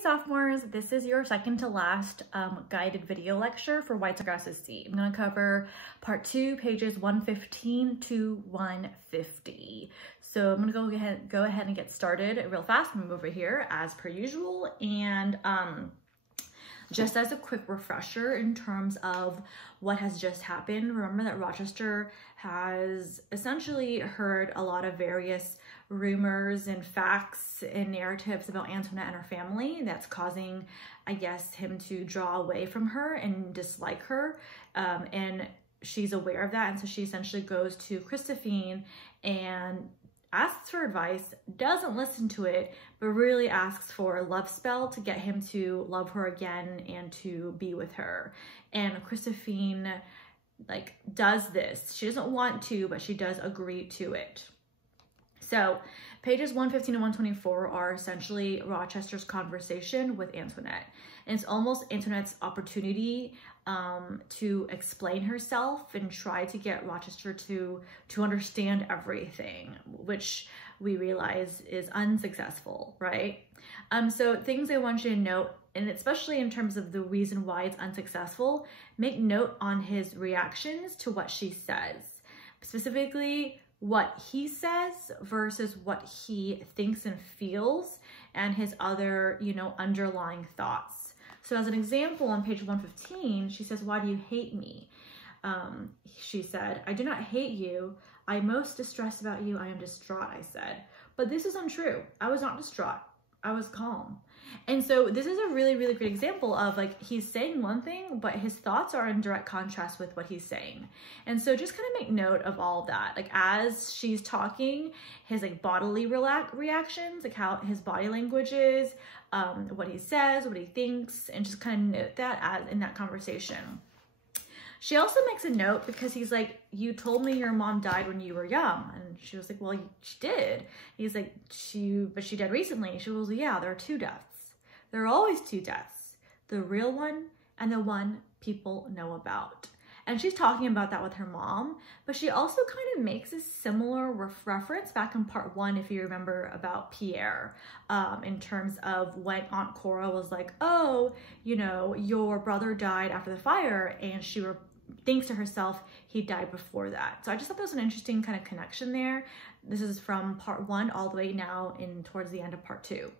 sophomores, this is your second to last guided video lecture for Wide Sargasso Sea. I'm going to cover part 2, pages 115 to 150. So I'm going to go ahead and get started real fast. Move over here as per usual. And just as a quick refresher in terms of what has just happened, remember that Rochester has essentially heard a lot of various rumors and facts and narratives about Antoinette and her family that's causing, I guess, him to draw away from her and dislike her. And she's aware of that. And so she essentially goes to Christophine and asks for advice, doesn't listen to it, but really asks for a love spell to get him to love her again and to be with her. And Christophine does this. She doesn't want to, but she does agree to it. So pages 115 and 124 are essentially Rochester's conversation with Antoinette. And it's almost Antoinette's opportunity to explain herself and try to get Rochester to understand everything, which we realize is unsuccessful, right? So things I want you to note, and especially in terms of the reason why it's unsuccessful, make note on his reactions to what she says. Specifically, what he says versus what he thinks and feels and his other, underlying thoughts. So as an example, on page 115, she says, "Why do you hate me?" She said, "I do not hate you. I am most distressed about you. I am distraught," I said. But this is untrue. I was not distraught. I was calm. And so this is a really, really great example of he's saying one thing, but his thoughts are in direct contrast with what he's saying. And so just kind of make note of all of that. as she's talking, his bodily reactions, how his body language is, what he says, what he thinks, and just kind of note that as in that conversation. She also makes a note because he's like, "You told me your mom died when you were young." And she was like, "Well, she did." He's like, but she died recently. She was like, "Yeah, there are 2 deaths. There are always 2 deaths, the real one and the one people know about." And she's talking about that with her mom, but she also kind of makes a similar reference back in part 1, if you remember, about Pierre, in terms of when Aunt Cora was like, "Oh, your brother died after the fire," and she thinks to herself, he died before that. So I just thought that was an interesting kind of connection there. This is from part 1 all the way now towards the end of part 2.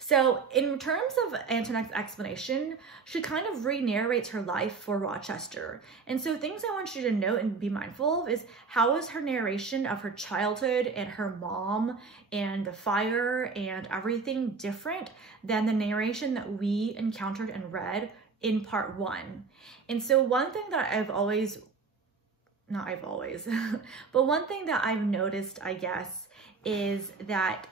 So in terms of Antoinette's explanation, she kind of re-narrates her life for Rochester. And so things I want you to note and be mindful of is how is her narration of her childhood and her mom and the fire and everything different than the narration that we encountered and read in part 1. And so one thing that but one thing that I've noticed, I guess, is that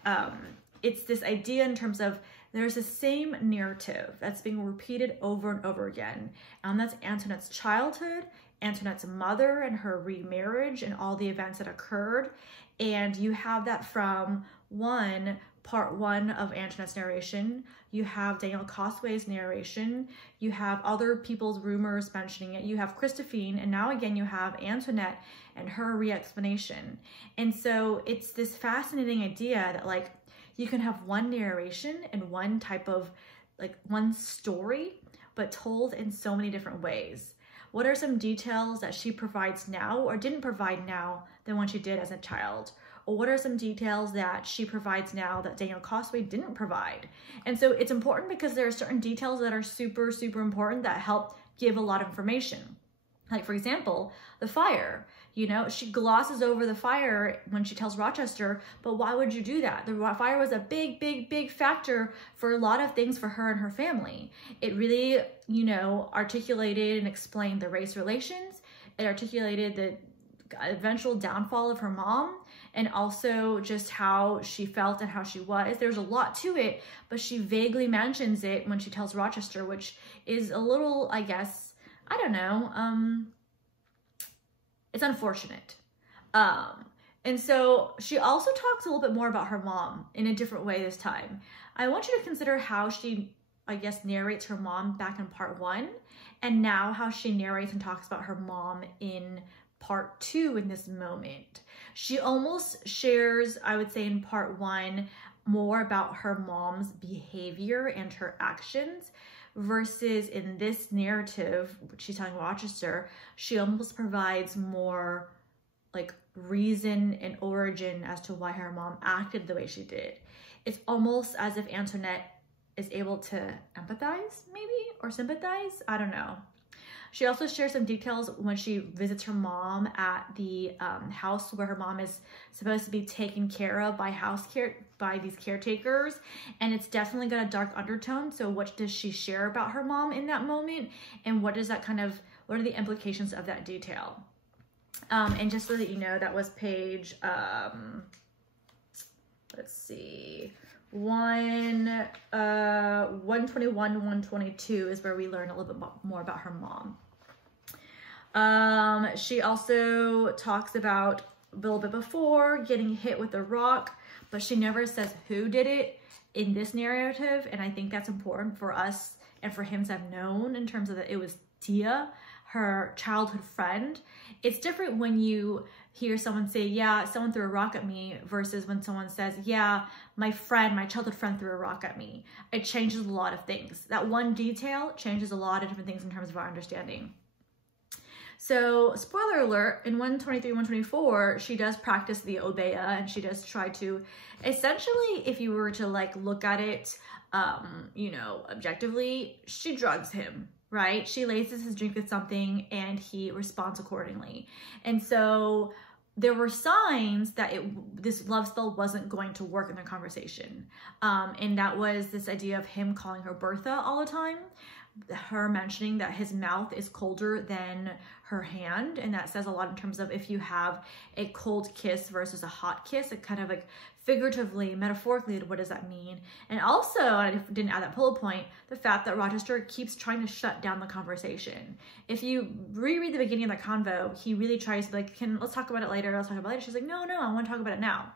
it's this idea in terms of there's the same narrative that's being repeated over and over again. And that's Antoinette's childhood, Antoinette's mother and her remarriage and all the events that occurred. And you have that from part 1 of Antoinette's narration. You have Daniel Cosway's narration. You have other people's rumors mentioning it. You have Christophine. And now again, you have Antoinette and her re-explanation. And so it's this fascinating idea that you can have one narration and one type of, one story, but told in so many different ways. What are some details that she provides now or didn't provide now than when she did as a child? Or what are some details that she provides now that Daniel Cosway didn't provide? And so it's important because there are certain details that are super, super important that help give a lot of information. For example, the fire. She glosses over the fire when she tells Rochester, but why would you do that? The fire was a big, big, big factor for a lot of things for her and her family. It really, articulated and explained the race relations. It articulated the eventual downfall of her mom and also just how she felt and how she was. There's a lot to it, but she vaguely mentions it when she tells Rochester, which is a little, I guess, I don't know, it's unfortunate. And so she also talks a little bit more about her mom in a different way this time. I want you to consider how she, I guess, narrates her mom back in part 1, and now how she narrates and talks about her mom in part 2 in this moment. She almost shares, I would say in part 1, more about her mom's behavior and her actions, versus in this narrative, which she's telling Rochester, she almost provides more like reason and origin as to why her mom acted the way she did. It's almost as if Antoinette is able to empathize, maybe, or sympathize. I don't know. She also shares some details when she visits her mom at the house where her mom is supposed to be taken care of by these caretakers, and it's definitely got a dark undertone. So what does she share about her mom in that moment, and what are the implications of that detail? And just so that you know, that was page, let's see, 121 to 122 is where we learn a little bit more about her mom. She also talks about a little bit before getting hit with a rock, but she never says who did it in this narrative. And I think that's important for us and for him to have known, in terms of that it was Tia, her childhood friend. It's different when you hear someone say, yeah, someone threw a rock at me, versus when someone says, yeah, my childhood friend threw a rock at me. It changes a lot of things. That one detail changes a lot of different things in terms of our understanding. So, spoiler alert, in 123, 124, she does practice the obeya, and she does try to, essentially, if you were to like look at it, you know, objectively, she drugs him, right? She laces his drink with something and he responds accordingly. And so there were signs that this love spell wasn't going to work in their conversation. And that was this idea of him calling her Bertha all the time, her mentioning that his mouth is colder than her hand. And that says a lot in terms of if you have a cold kiss versus a hot kiss, it kind of like figuratively, metaphorically, what does that mean? And also, I didn't add that bullet point, the fact that Rochester keeps trying to shut down the conversation. If you reread the beginning of that convo, he really tries to be like, let's talk about it later, let's talk about it later. She's like, no, I want to talk about it now.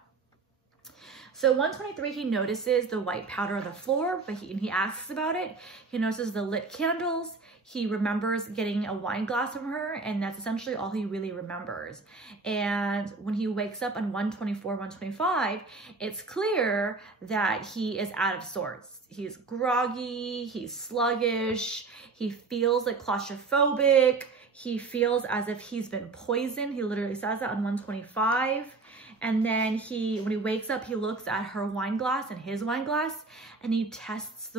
So 123, he notices the white powder on the floor, but he asks about it. He notices the lit candles. He remembers getting a wine glass from her, and that's essentially all he really remembers. And when he wakes up on 124, 125, it's clear that he is out of sorts. He's groggy, he's sluggish, he feels like claustrophobic, he feels as if he's been poisoned. He literally says that on 125. And then when he wakes up, he looks at her wine glass and his wine glass, and he tests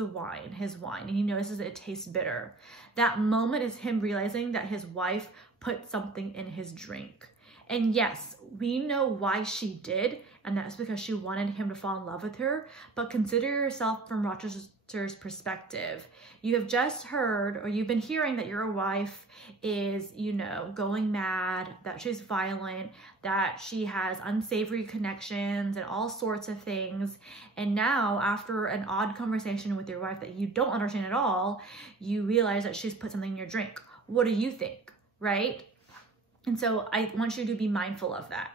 his wine, and he notices that it tastes bitter. That moment is him realizing that his wife put something in his drink. And yes, we know why she did, and that's because she wanted him to fall in love with her. But consider yourself from Rochester's perspective. You have just heard, or you've been hearing, that your wife is, you know, going mad, that she's violent, that she has unsavory connections and all sorts of things. And now, after an odd conversation with your wife that you don't understand at all, you realize that she's put something in your drink. What do you think, right? And so I want you to be mindful of that.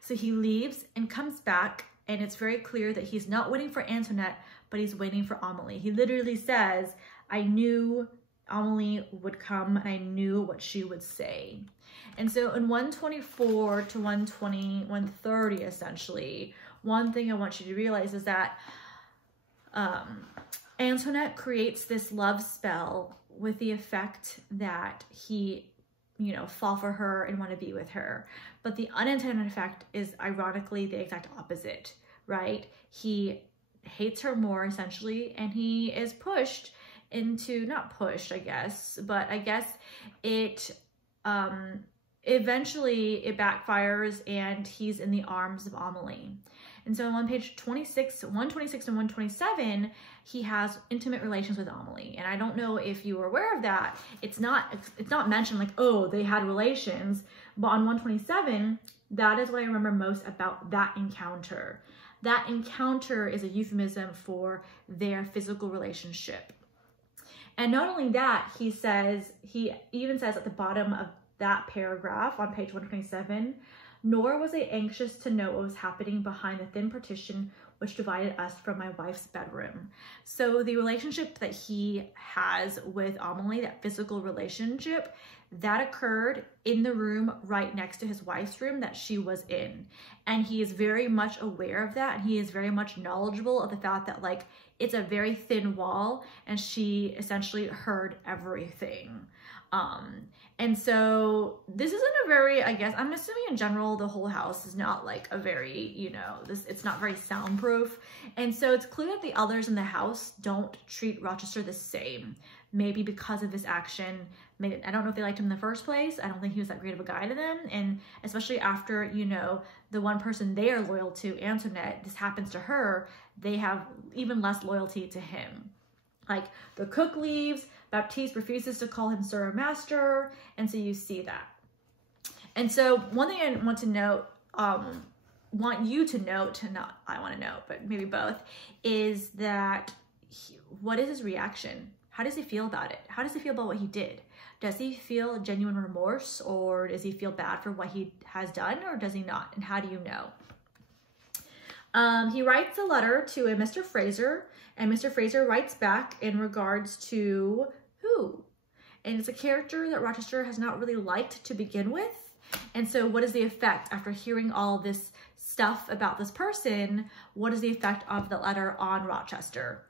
So he leaves and comes back, and it's very clear that he's not waiting for Antoinette, but he's waiting for Amelie. He literally says, I knew Amelie would come, and I knew what she would say. And so in 124 to 120, 130, essentially, one thing I want you to realize is that Antoinette creates this love spell with the effect that he, you know, fall for her and want to be with her. But the unintended effect is ironically the exact opposite, right? He hates her more, essentially, and he is pushed into, not pushed, I guess, but I guess it, eventually it backfires and he's in the arms of Amelie. And so on page 126 and 127, he has intimate relations with Amelie. And I don't know if you were aware of that. It's not mentioned like, oh, they had relations, but on 127, that is what I remember most about that encounter. That encounter is a euphemism for their physical relationship. And not only that, he even says at the bottom of that paragraph on page 127, nor was I anxious to know what was happening behind the thin partition which divided us from my wife's bedroom. So the relationship that he has with Amelie, that physical relationship, that occurred in the room right next to his wife's room that she was in. And he is very much aware of that. And he is very much knowledgeable of the fact that like it's a very thin wall and she essentially heard everything. And so this isn't a very, I guess, I'm assuming in general, the whole house is not like a very, you know, it's not very soundproof. And so it's clear that the others in the house don't treat Rochester the same. Maybe because of this action. Maybe, I don't know if they liked him in the first place. I don't think he was that great of a guy to them. And especially after, you know, the one person they are loyal to, Antoinette, this happens to her, they have even less loyalty to him. Like the cook leaves, Baptiste refuses to call him sir or master, and so you see that. And so one thing I want to note, want you to note, not I want to note, but maybe both, is that what is his reaction? How does he feel about it? How does he feel about what he did? Does he feel genuine remorse, or does he feel bad for what he has done, or does he not? And how do you know? He writes a letter to a Mr. Fraser, and Mr. Fraser writes back in regards to who? And it's a character that Rochester has not really liked to begin with. And so what is the effect after hearing all this stuff about this person? What is the effect of the letter on Rochester?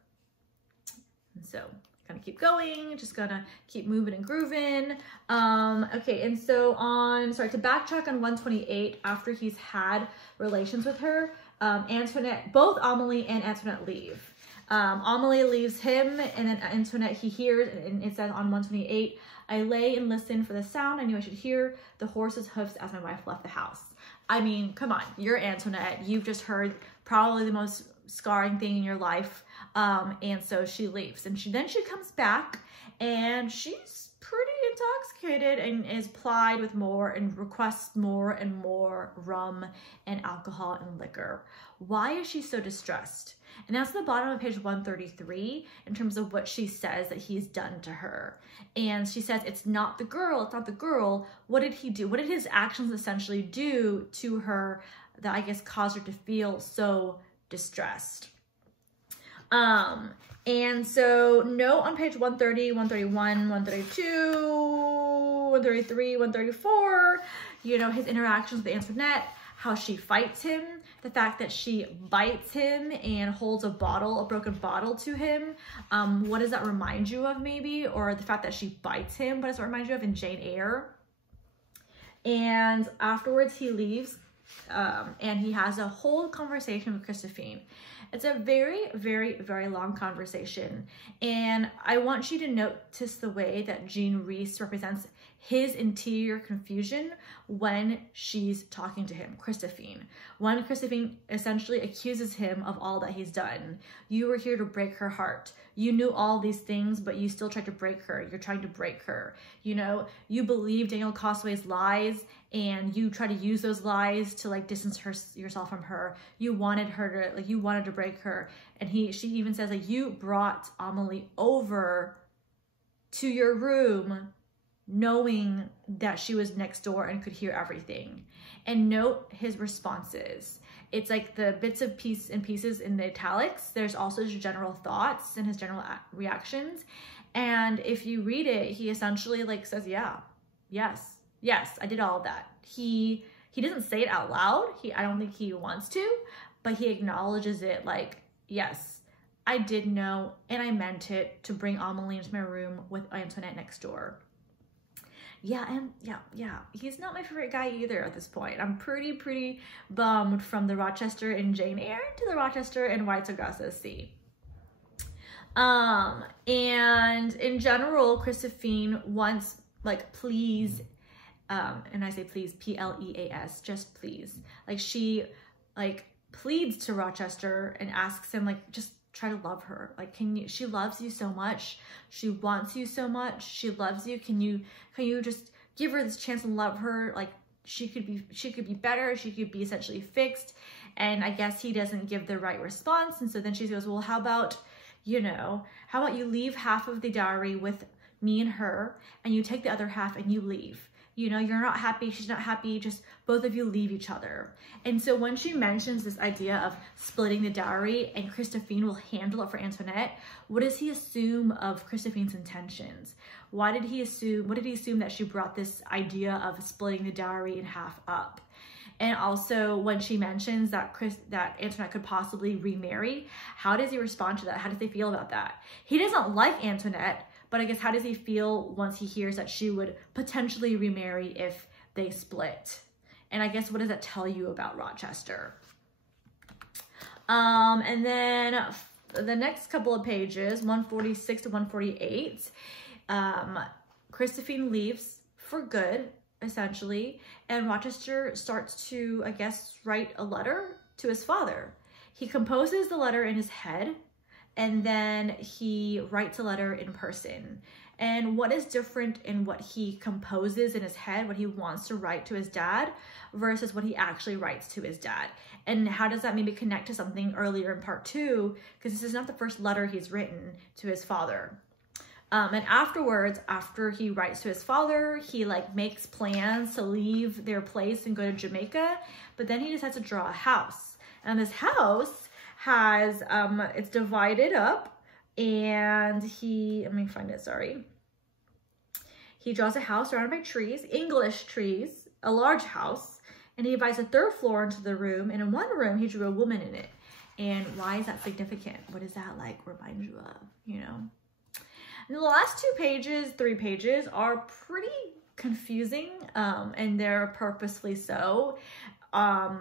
And so gonna keep going, just gonna keep moving and grooving. Okay, and so to backtrack on 128, after he's had relations with her, Antoinette, both Amelie and Antoinette leave. Amelie leaves him, and then Antoinette, he hears, and it says on 128, I lay and listened for the sound I knew I should hear, the horse's hoofs as my wife left the house. I mean, come on, you're Antoinette. You've just heard probably the most scarring thing in your life. And so she leaves, and then she comes back, and she's pretty intoxicated and is plied with more and requests more and more rum and alcohol and liquor. Why is she so distressed? And that's the bottom of page 133 in terms of what she says that he's done to her. And she says, it's not the girl, it's not the girl. What did he do? What did his actions essentially do to her that I guess caused her to feel so distressed? And so note on page 130, 131, 132, 133, 134, you know, his interactions with Antoinette, how she fights him, the fact that she bites him and holds a broken bottle to him. What does that remind you of maybe? Or the fact that she bites him, what does it remind you of in Jane Eyre? And afterwards he leaves, and he has a whole conversation with Christophine. It's a very, very, very long conversation. And I want you to notice the way that Jean Rhys represents his interior confusion when she's talking to him, Christophine. When Christophine essentially accuses him of all that he's done. You were here to break her heart. You knew all these things, but you still tried to break her. You're trying to break her. You know, you believe Daniel Cosway's lies, and you try to use those lies to like distance yourself from her. You wanted her to, like, you wanted to break her. And she even says like, you brought Amelie over to your room knowing that she was next door and could hear everything. And note his responses. It's like the bits of pieces in the italics. There's also his general thoughts and his general reactions. And if you read it, he essentially like says, yeah, yes, I did all of that. He doesn't say it out loud. I don't think he wants to, but he acknowledges it like, yes, I did know, and I meant it to bring Amelie into my room with Antoinette next door. Yeah, and yeah, he's not my favorite guy either at this point. I'm pretty bummed from the Rochester in Jane Eyre to the Rochester in Wide Sargasso Sea. And in general, Christophine wants, like, please, and I say please, P-L-E-A-S, just please. Like, she, like, pleads to Rochester and asks him, like, just try to love her. Like, she loves you so much. She wants you so much. She loves you. Can you just give her this chance and love her? Like, she could be better. She could be essentially fixed. And I guess he doesn't give the right response. And so then she goes, well, how about you leave half of the dowry with me and her, and you take the other half and you leave. You know, you're not happy, she's not happy, just both of you leave each other. And so when she mentions this idea of splitting the dowry and Christophine will handle it for Antoinette, what does he assume of Christophine's intentions? What did he assume that she brought this idea of splitting the dowry in half up? And also when she mentions that Antoinette could possibly remarry, how does he respond to that? How does he feel about that? He doesn't like Antoinette, but I guess how does he feel once he hears that she would potentially remarry if they split? And I guess what does that tell you about Rochester? And then the next couple of pages, 146 to 148, Christophine leaves for good, essentially, and Rochester starts to, I guess, write a letter to his father. He composes the letter in his head, and then he writes a letter in person. And what is different in what he composes in his head, what he wants to write to his dad, versus what he actually writes to his dad? And how does that maybe connect to something earlier in part 2? Because this is not the first letter he's written to his father. And afterwards, after he writes to his father, he like makes plans to leave their place and go to Jamaica, but then he decides to draw a house. And this house has, it's divided up, and let me find it, sorry. He draws a house surrounded by trees, English trees, a large house, and he divides a 3rd floor into the room, and in one room, he drew a woman in it. And why is that significant? What does that like remind you of, you know? And the last 3 pages are pretty confusing, and they're purposefully so,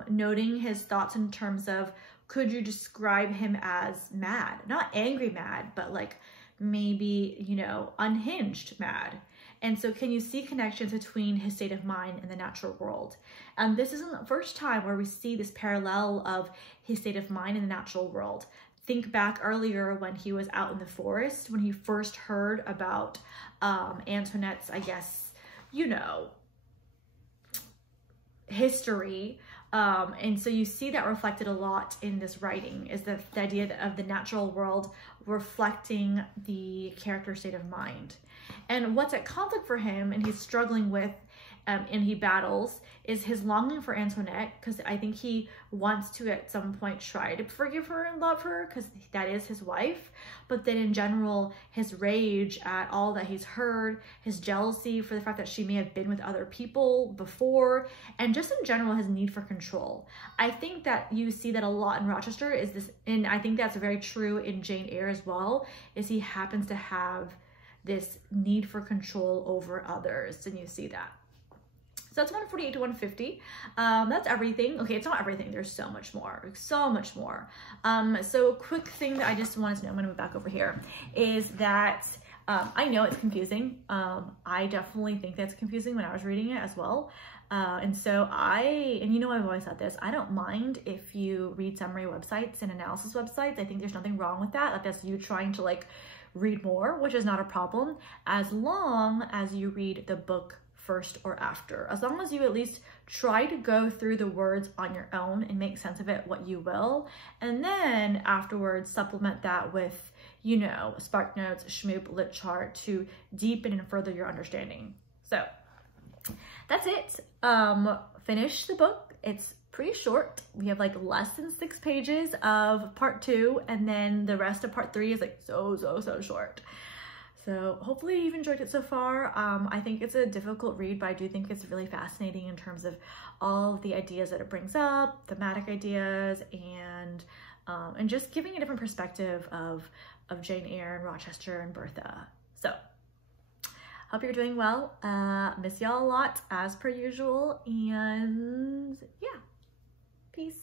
noting his thoughts in terms of, could you describe him as mad? Not angry mad, but like maybe, you know, unhinged mad. And so can you see connections between his state of mind and the natural world? This isn't the first time where we see this parallel of his state of mind in the natural world. Think back earlier when he was out in the forest, when he first heard about Antoinette's, I guess, you know, history. And so you see that reflected a lot in this writing, is the idea of the natural world reflecting the character's state of mind. And what's at conflict for him, and he's struggling with, and he battles, is his longing for Antoinette, because I think he wants to at some point try to forgive her and love her, because that is his wife. But then in general, his rage at all that he's heard, his jealousy for the fact that she may have been with other people before, and just in general, his need for control. I think that you see that a lot in Rochester, is this, and I think that's very true in Jane Eyre as well, is he happens to have this need for control over others, and you see that. So that's 148 to 150. That's everything. Okay, it's not everything. There's so much more, so much more. So a quick thing that I just wanted to know, I'm gonna move back over here, is that I know it's confusing. I definitely think that's confusing when I was reading it as well. And so and you know, I've always said this, I don't mind if you read summary websites and analysis websites. I think there's nothing wrong with that. Like, that's you trying to like read more, which is not a problem, as long as you read the book first or after. As long as you at least try to go through the words on your own and make sense of it what you will, and then afterwards supplement that with, you know, spark notes, schmoop, lit chart to deepen and further your understanding. So that's it. Finish the book. It's pretty short. We have like less than 6 pages of part 2, and then the rest of part 3 is like so short. So hopefully you've enjoyed it so far. I think it's a difficult read, but I do think it's really fascinating in terms of all of the ideas that it brings up, thematic ideas, and just giving a different perspective of Jane Eyre and Rochester and Bertha. So hope you're doing well. Miss y'all a lot as per usual, and yeah, peace.